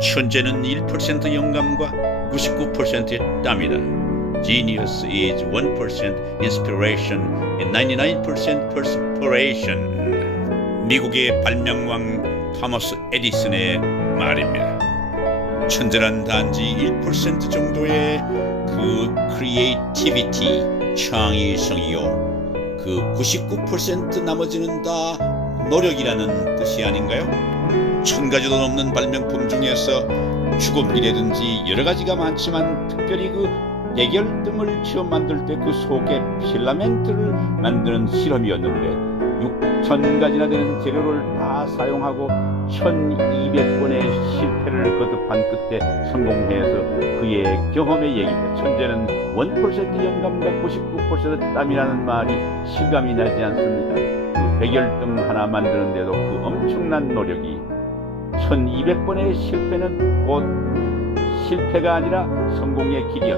천재는 1% 영감과 99%의 땀이다. Genius is 1% inspiration and 99% perspiration. 미국의 발명왕 토머스 에디슨의 말입니다. 천재란 단지 1% 정도의 그 크리에이티비티, 창의성이요. 그 99% 나머지는 다 노력이라는 뜻이 아닌가요? 천 가지도 넘는 발명품 중에서 주급이라든지 여러 가지가 많지만 특별히 그 대결등을 처음 만들 때 그 속에 필라멘트를 만드는 실험이었는데 6천 가지나 되는 재료를 다 사용하고 1200번의 실패를 거듭한 끝에 성공해서 그의 경험의 얘기입니다. 천재는 1% 영감과 99% 땀이라는 말이 실감이 나지 않습니까? 그 백열등 하나 만드는데도 그 엄청난 노력이 1200번의 실패는 곧 실패가 아니라 성공의 길이었습니다.